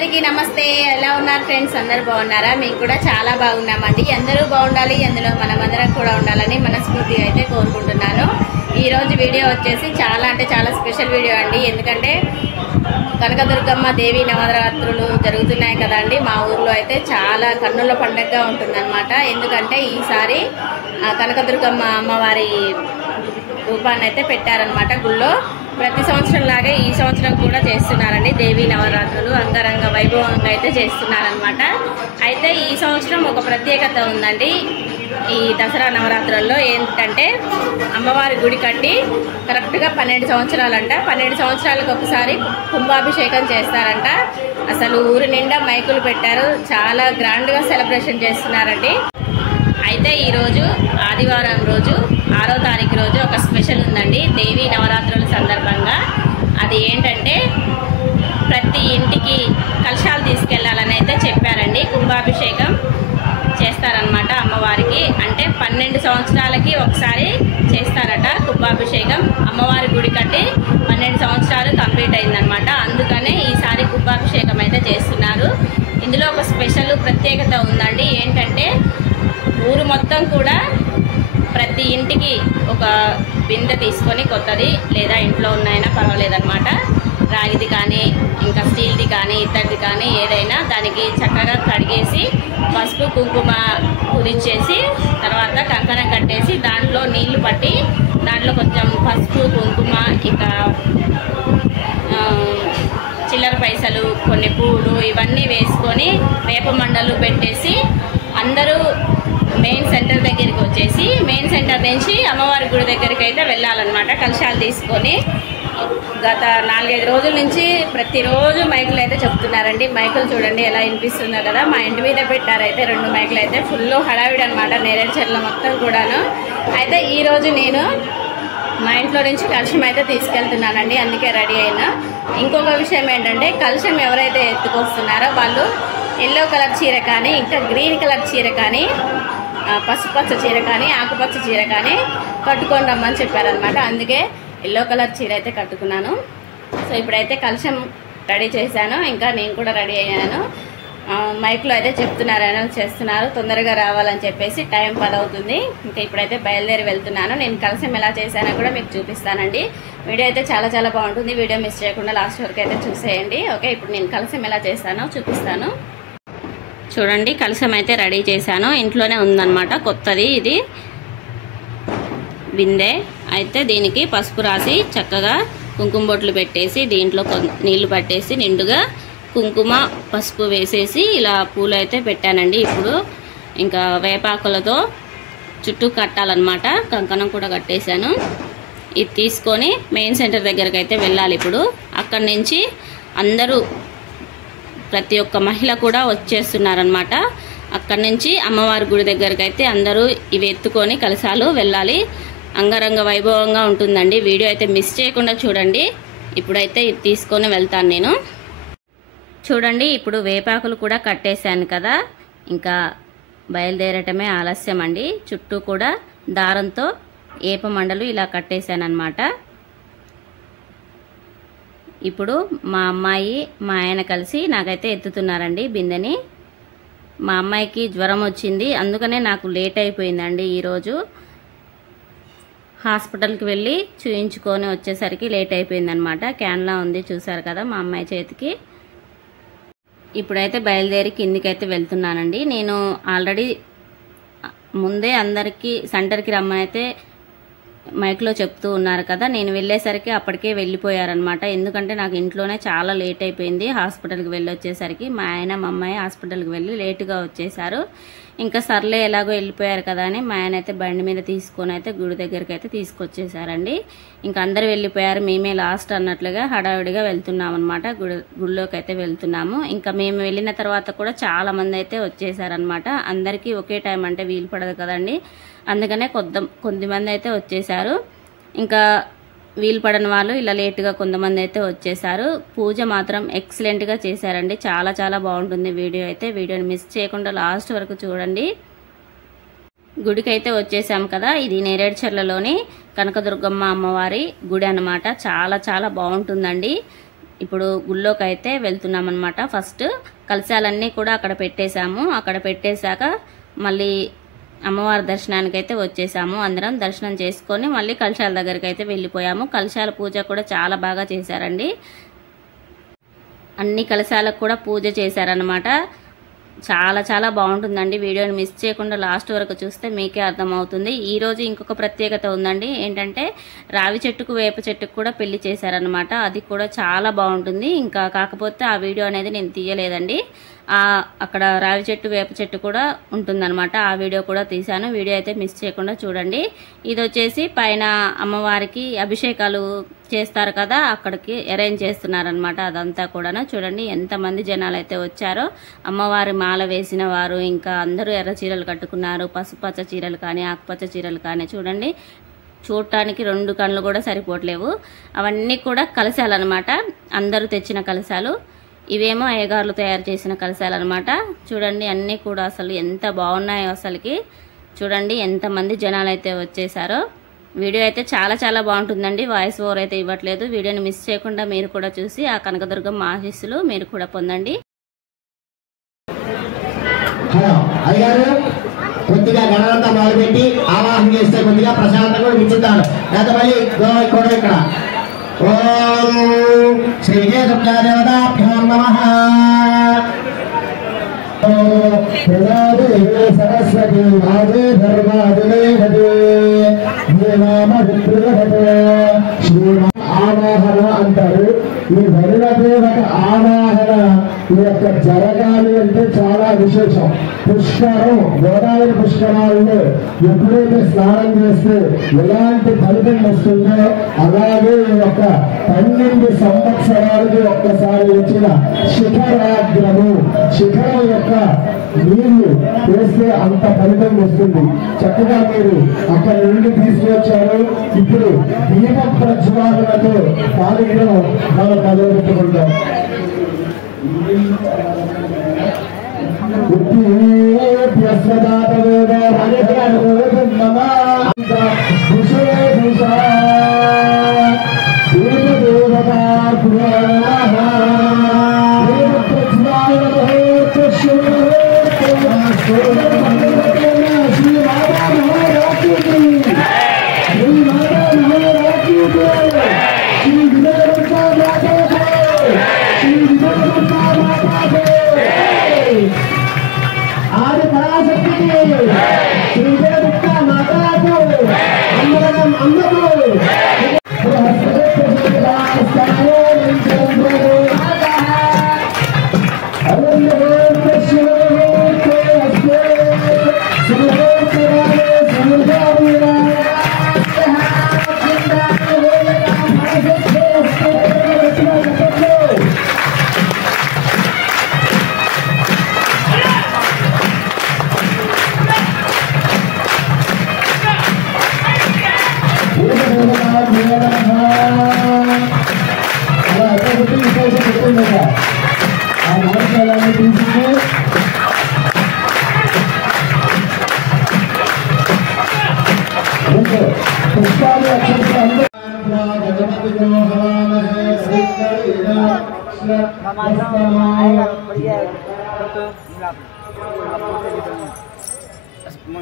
అందరికీ నమస్తే. ఎలా ఉన్నారు ఫ్రెండ్స్? అందరూ బాగున్నారా? మేము కూడా చాలా బాగున్నామండి. అందరూ బాగుండాలి, అందులో మనమందరం కూడా ఉండాలని మనస్ఫూర్తిగా అయితే కోరుకుంటున్నాను. ఈ రోజు వీడియో వచ్చేసి చాలా అంటే చాలా స్పెషల్ వీడియో అండి. ఎందుకంటే కనకదుర్గమ్మ దేవి నవరాత్రులు జరుగుతున్నాయి కదండి. మా ఊర్లో అయితే చాలా కన్నుల పండుగగా ఉంటుందన్నమాట. ఎందుకంటే ఈసారి కనకదుర్గమ్మ అమ్మవారి రూపాన్ని అయితే పెట్టారనమాట గుళ్ళో. ప్రతి సంవత్సరం లాగే ఈ సంవత్సరం కూడా చేస్తున్నారండి. దేవీ నవరాత్రులు అంగరంగ వైభవంగా అయితే చేస్తున్నారనమాట. అయితే ఈ సంవత్సరం ఒక ప్రత్యేకత ఉందండి. ఈ దసరా నవరాత్రుల్లో ఏంటంటే అమ్మవారి గుడి కట్టి కరెక్ట్గా 12 సంవత్సరాలంట. 12 సంవత్సరాలకు ఒకసారి కుంభాభిషేకం చేస్తారంట. అసలు ఊరి నిండా మైకులు పెట్టారు. చాలా గ్రాండ్గా సెలబ్రేషన్ చేస్తున్నారండి. అయితే ఈరోజు ఆదివారం రోజు 6వ తారీఖు రోజు ఒక స్పెషల్ ఉందండి దేవీ నవరాత్రుల సందర్భంగా. అది ఏంటంటే ప్రతి ఇంటికి కలశాలు తీసుకెళ్లాలని అయితే చెప్పారండి. కుంభాభిషేకం చేస్తారనమాట అమ్మవారికి. అంటే 12 సంవత్సరాలకి ఒకసారి చేస్తారట కుంభాభిషేకం. అమ్మవారి గుడి కట్టి 12 సంవత్సరాలు కంప్లీట్ అయిందనమాట. అందుకనే ఈసారి కుంభాభిషేకం అయితే చేస్తున్నారు. ఇందులో ఒక స్పెషల్ ప్రత్యేకత ఉందండి. ఏంటంటే ఊరు మొత్తం కూడా ప్రతి ఇంటికి ఒక బిందె తీసుకొని, కొత్తది లేదా ఇంట్లో ఉన్నాయన్నా పర్వాలేదన్నమాట, రాగిది కానీ ఇంకా స్టీల్ది కానీ ఇత్తడిది కానీ ఏదైనా, దానికి చక్కగా కడిగేసి పసుపు కుంకుమ కుదించేసి తర్వాత కంకణం కట్టేసి దాంట్లో నీళ్లు పట్టి దాంట్లో కొంచెం పసుపు కుంకుమ ఇంకా చిల్లర పైసలు కొన్ని పూలు ఇవన్నీ వేసుకొని వేప మండలు పెట్టేసి అందరూ మెయిన్ సెంటర్ దగ్గరికి వచ్చేసి మెయిన్ సెంటర్ నుంచి అమ్మవారి గుడి దగ్గరికి అయితే వెళ్ళాలన్నమాట కలశాలు తీసుకొని. గత 4-5 రోజుల నుంచి ప్రతిరోజు మైకులు అయితే చెప్తున్నారండి. మైకులు చూడండి ఎలా వినిపిస్తుందో కదా. మా ఇంటి మీద పెట్టారైతే 2 మైకులు అయితే ఫుల్ హడావిడి అనమాట నేరేడుచెర్ల మొత్తం కూడాను. అయితే ఈరోజు నేను మా ఇంట్లో నుంచి కలశం అయితే తీసుకెళ్తున్నానండి. అందుకే రెడీ అయినా. ఇంకొక విషయం ఏంటంటే కలశం ఎవరైతే ఎత్తుకొస్తున్నారో వాళ్ళు ఎల్లో కలర్ చీర కానీ ఇంకా గ్రీన్ కలర్ చీర కానీ పసుపచ్చ చీర కానీ ఆకుపచ్చ చీర కానీ కట్టుకొని రమ్మని చెప్పారనమాట. అందుకే ఎల్లో కలర్ చీర అయితే కట్టుకున్నాను. సో ఇప్పుడైతే కలశం రెడీ చేశాను. ఇంకా నేను కూడా రెడీ అయ్యాను. మైక్లో అయితే చెప్తున్నారు, అనౌన్స్ చేస్తున్నారు తొందరగా రావాలని చెప్పేసి. టైం 10 అవుతుంది. ఇంకా ఇప్పుడైతే బయలుదేరి వెళ్తున్నాను. నేను కలశం ఎలా చేశానో కూడా మీకు చూపిస్తానండి. వీడియో అయితే చాలా చాలా బాగుంటుంది. వీడియో మిస్ చేయకుండా లాస్ట్ వరకు అయితే చూసేయండి. ఓకే, ఇప్పుడు నేను కలశం ఎలా చేస్తానో చూపిస్తాను. చూడండి, కలశం అయితే రెడీ చేశాను. ఇంట్లోనే ఉందన్నమాట, కొత్తది ఇది బిందె. అయితే దీనికి పసుపు రాసి చక్కగా కుంకుమ బొట్లు పెట్టేసి దీంట్లో నీళ్లు పట్టేసి నిండుగా కుంకుమ పసుపు వేసేసి ఇలా పూలు అయితే పెట్టానండి. ఇప్పుడు ఇంకా వేపాకులతో చుట్టూ కట్టాలన్నమాట. కంకణం కూడా కట్టేశాను. ఇది తీసుకొని మెయిన్ సెంటర్ దగ్గరికి అయితే వెళ్ళాలి. ఇప్పుడు అక్కడి నుంచి అందరూ ప్రతి ఒక్క మహిళ కూడా వచ్చేస్తున్నారనమాట. అక్కడి నుంచి అమ్మవారి గుడి దగ్గరికి అయితే అందరూ ఇవి ఎత్తుకొని కలశాలు వెళ్ళాలి. అంగరంగ వైభవంగా ఉంటుందండి. వీడియో అయితే మిస్ చేయకుండా చూడండి. ఇప్పుడైతే ఇది తీసుకొని వెళ్తాను నేను. చూడండి, ఇప్పుడు వేపాకులు కూడా కట్టేశాను కదా. ఇంకా బయలుదేరటమే ఆలస్యం అండి. చుట్టూ కూడా దారంతో ఏప మండలు ఇలా కట్టేశాను అనమాట. ఇప్పుడు మా అమ్మాయి మా ఆయన కలిసి నాకైతే ఎత్తుతున్నారండి బిందెని. మా అమ్మాయికి జ్వరం వచ్చింది, అందుకనే నాకు లేట్ అయిపోయిందండి. ఈరోజు హాస్పిటల్కి వెళ్ళి చూయించుకొని వచ్చేసరికి లేట్ అయిపోయిందనమాట. క్యాన్లా ఉంది చూసారు కదా మా అమ్మాయి చేతికి. ఇప్పుడైతే బయలుదేరి కిందికైతే వెళ్తున్నానండి. నేను ఆల్రెడీ ముందే అందరికీ సెంటర్కి రమ్మని అయితే మైక్లో చెప్తూ ఉన్నారు కదా. నేను వెళ్ళేసరికి అప్పటికే వెళ్ళిపోయారనమాట. ఎందుకంటే నాకు ఇంట్లోనే చాలా లేట్ అయిపోయింది. హాస్పిటల్కి వెళ్ళి వచ్చేసరికి మా ఆయన మా అమ్మాయి హాస్పిటల్కి వెళ్ళి లేటుగా వచ్చేసారు. ఇంకా సర్లే ఎలాగో వెళ్ళిపోయారు కదా అని మా ఆయన అయితే బండి మీద తీసుకొని అయితే గుడి దగ్గరికి అయితే తీసుకొచ్చేసారండి. ఇంకా అందరు వెళ్ళిపోయారు, మేమే లాస్ట్ అన్నట్లుగా హడావిడిగా వెళ్తున్నాం అనమాట. గుడిలోకి అయితే వెళ్తున్నాము. ఇంకా మేము వెళ్ళిన తర్వాత కూడా చాలా మంది అయితే వచ్చేసారనమాట. అందరికీ ఒకే టైం అంటే వీలు పడదు కదండి. అందుకనే కొద్దిమంది అయితే వచ్చేసారు. ఇంకా వీలు పడని వాళ్ళు ఇలా లేటుగా కొంతమంది అయితే వచ్చేసారు. పూజ మాత్రం ఎక్సలెంట్గా చేశారండి. చాలా చాలా బాగుంటుంది వీడియో అయితే. వీడియోని మిస్ చేయకుండా లాస్ట్ వరకు చూడండి. గుడికి అయితే వచ్చేసాం కదా. ఇది నేరేడుచెర్లలోని కనకదుర్గమ్మ అమ్మవారి గుడి అన్నమాట. చాలా చాలా బాగుంటుందండి. ఇప్పుడు గుళ్ళోకి అయితే వెళ్తున్నాం అనమాట. ఫస్ట్ కలశాలన్నీ కూడా అక్కడ పెట్టేశాము. అక్కడ పెట్టేశాక మళ్ళీ అమ్మవారి దర్శనానికి అయితే వచ్చేసాము. అందరం దర్శనం చేసుకొని మళ్ళీ కలశాల దగ్గరికి అయితే వెళ్ళిపోయాము. కలశాల పూజ కూడా చాలా బాగా చేశారండి. అన్ని కలశాలకు కూడా పూజ చేశారనమాట. చాలా చాలా బాగుంటుందండి. వీడియోని మిస్ చేయకుండా లాస్ట్ వరకు చూస్తే మీకే అర్థమవుతుంది. ఈరోజు ఇంకొక ప్రత్యేకత ఉందండి. ఏంటంటే రావి చెట్టుకు వేప చెట్టుకు కూడా పెళ్లి చేశారనమాట. అది కూడా చాలా బాగుంటుంది. ఇంకా కాకపోతే ఆ వీడియో అనేది నేను తీయలేదండి. అక్కడ రావి చెట్టు వేప చెట్టు కూడా ఉంటుందన్నమాట. ఆ వీడియో కూడా తీశాను. వీడియో అయితే మిస్ చేయకుండా చూడండి. ఇది వచ్చేసి పైన అమ్మవారికి అభిషేకాలు చేస్తారు కదా, అక్కడికి అరేంజ్ చేస్తున్నారనమాట. అదంతా కూడా చూడండి ఎంతమంది జనాలు అయితే వచ్చారో. అమ్మవారి మాల వేసిన వారు ఇంకా అందరూ ఎర్ర చీరలు కట్టుకున్నారు. పసుపచ్చ చీరలు కానీ ఆకుపచ్చ చీరలు కానీ చూడండి, చూడటానికి 2 కళ్ళు కూడా సరిపోవట్లేవు. అవన్నీ కూడా కలశాలన్నమాట. అందరూ తెచ్చిన కలశాలు. ఇవేమో అయ్యగారులు తయారు చేసిన కలశాలన్నమాట. చూడండి అన్నీ కూడా అసలు ఎంత బాగున్నాయో. అసలుకి చూడండి ఎంతమంది జనాలు అయితే వచ్చేసారో. వీడియో అయితే చాలా చాలా బాగుంటుందండి. వాయిస్ ఓవర్ అయితే ఇవ్వట్లేదు. వీడియోని మిస్ చేయకుండా మీరు కూడా చూసి ఆ కనకదుర్గమ్మ ఆశీస్సులు మీరు కూడా పొందండి. కొద్దిగా గణనంతా మొదలుపెట్టి ఆవాహన చేస్తే కొద్దిగా ప్రశాంతంగా విచ్చుతారు. లేదా మళ్ళీ కూడా ఇక్కడ ఓం శ్రీ విజయదుర్గాదేవతాభ్యో నమః. సరస్వతి రాజే ధర్మాదిదేవతే ఆవాహన అంటారు. ఈ వరుణ దేవత ఆవాహన ఈ యొక్క జరగాలి అంటే చాలా విశేషం. పుష్కరం, గోదావరి పుష్కరాల్లో ఎప్పుడైతే స్నానం చేస్తే ఎలాంటి ఫలితం వస్తుందో అలాగే ఈ యొక్క 12 సంవత్సరాలకి ఒక్కసారి వచ్చిన శిఖరాగ్రము, శిఖరం యొక్క నీళ్లు వేస్తే అంత ఫలితం వస్తుంది. చక్కగా మీరు అక్కడ నుండి తీసుకొచ్చారు. ఇప్పుడు దీప ప్రజ్వాలనతో కార్యక్రమం మనం మొదలుపెట్టుకుంటాం.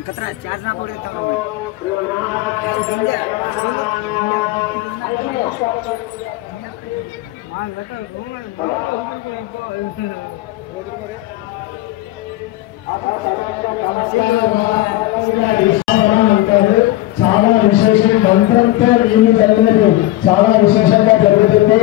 कितना चार्ज ना पड़े तो చాలా విశేషం. మంత్రంతో నీళ్లు చల్లదు చాలా విశేషంగా జరుగుతుంది.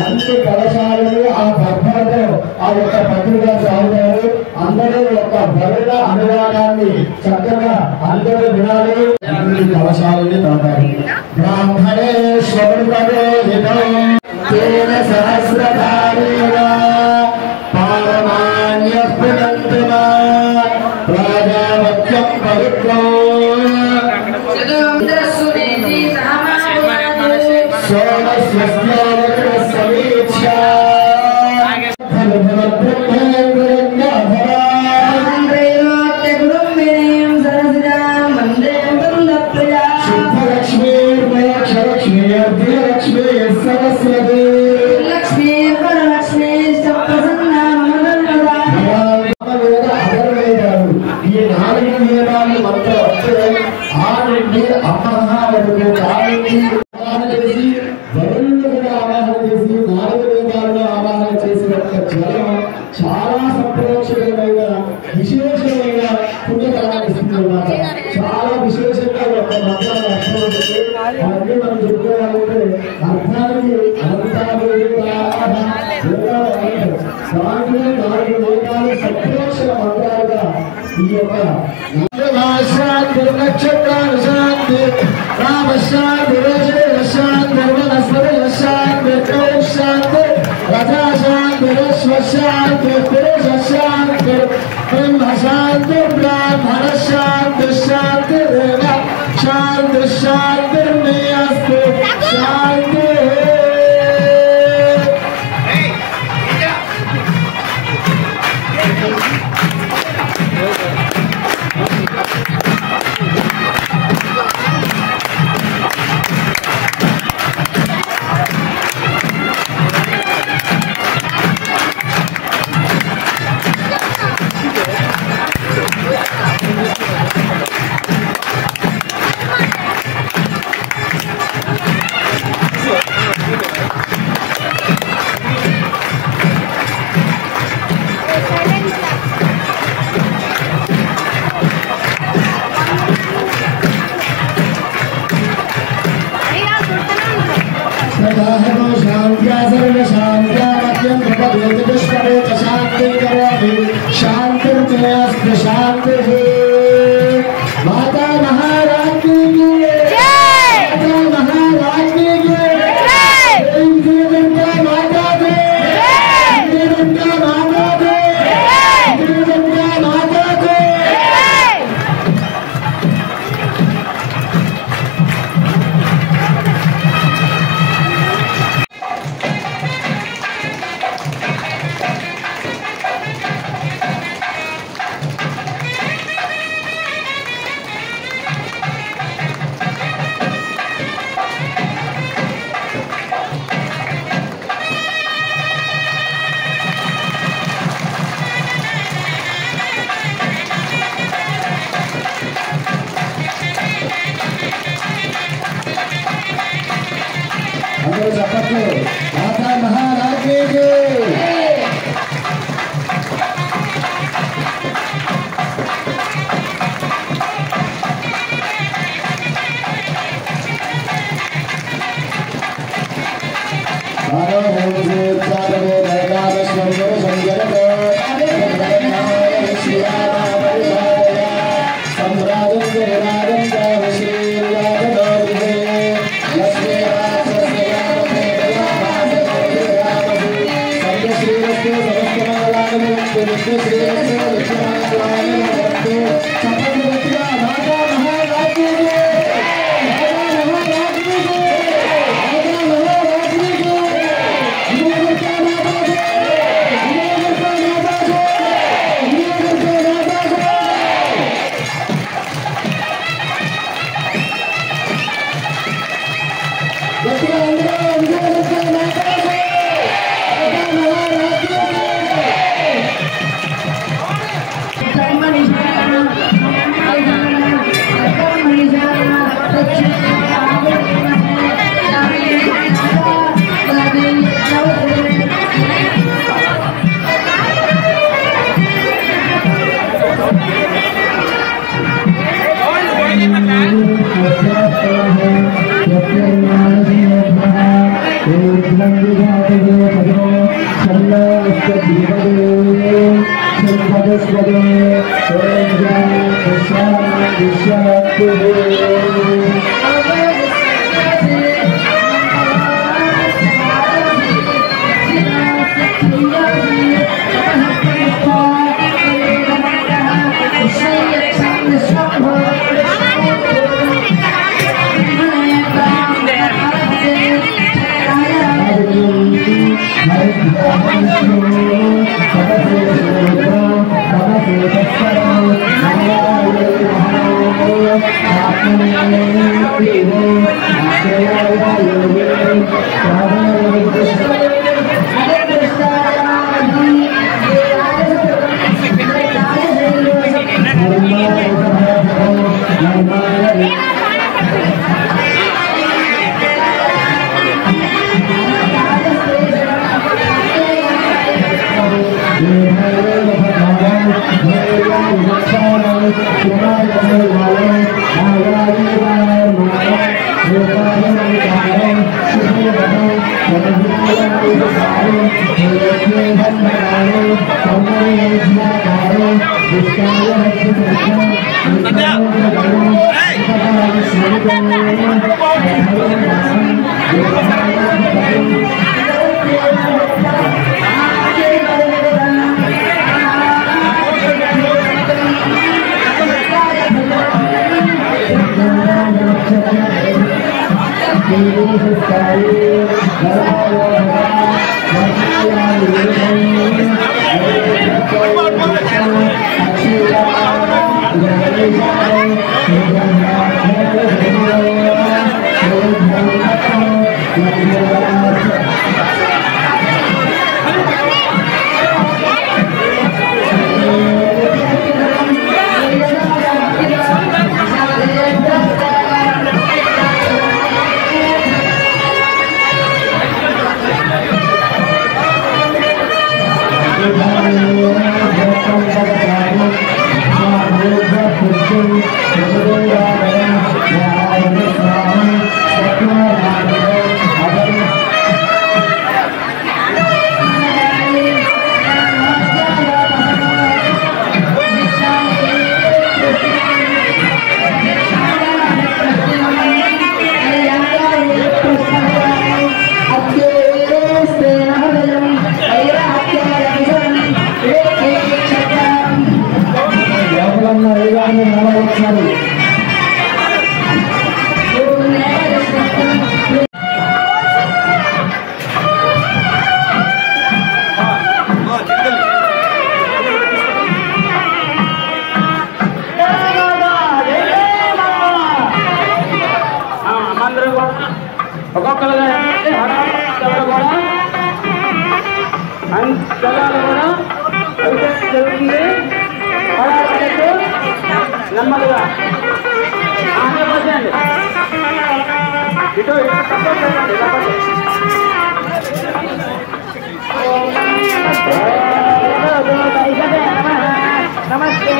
అన్ని కలశాలను ఆ గర్భంలో ఆ యొక్క పత్రిగా సాగుతారు. అందరూ యొక్క వరుణ అనువాదాన్ని చక్కగా అందరూ వినాలి. అన్ని కలశాలని తాతారు. బ్రాహ్మణేశ్వరుడే సహస్రధారేణ పారమాన్య పునంతుమా రాజావత్యం పవిత్రం లక్ష్మీ చాలా సంప్రోక్షమైన విశేషమైన పుణ్యకరాన్ని ఇస్తున్నారు. చాలా విశేషంగా ఒక మంత్రాలు అర్థం ఉంటుంది. అవన్నీ మనం చెప్పుకోవాలంటే అర్థానికి అనంతాలు దాంట్లో 4 వేదాలు సంప్రోక్షణ మంత్రాలుగా ఈ యొక్క శాంతి నక్షత్రాలు శాంతి రామ శాంతి శాంతి వనస్పతి శాంతి శాంతి రజా శాంతి విశ్వ శాంతి పురుష శాంతి బ్రహ్మ శాంతి బ్రాహ్మణ శాంతి శాంతి దేవ శాంతి శాంతి నియస్తు శాంతి. माता महारानी की जय, माता महारानी की जय, दुर्गा माता की जय, दुर्गा माता की जय, दुर्गा माता की जय. అందరూ చెప్పట్లు మాతా మహారాజ్ఞి Amen. ఒక్కొక్కరుగా కూడా జలాలు కూడా అభిషేకం జరుగుతుంది. నెమ్మదిగా ఆంధ్రప్రదేశ్ ఇటు నమస్తే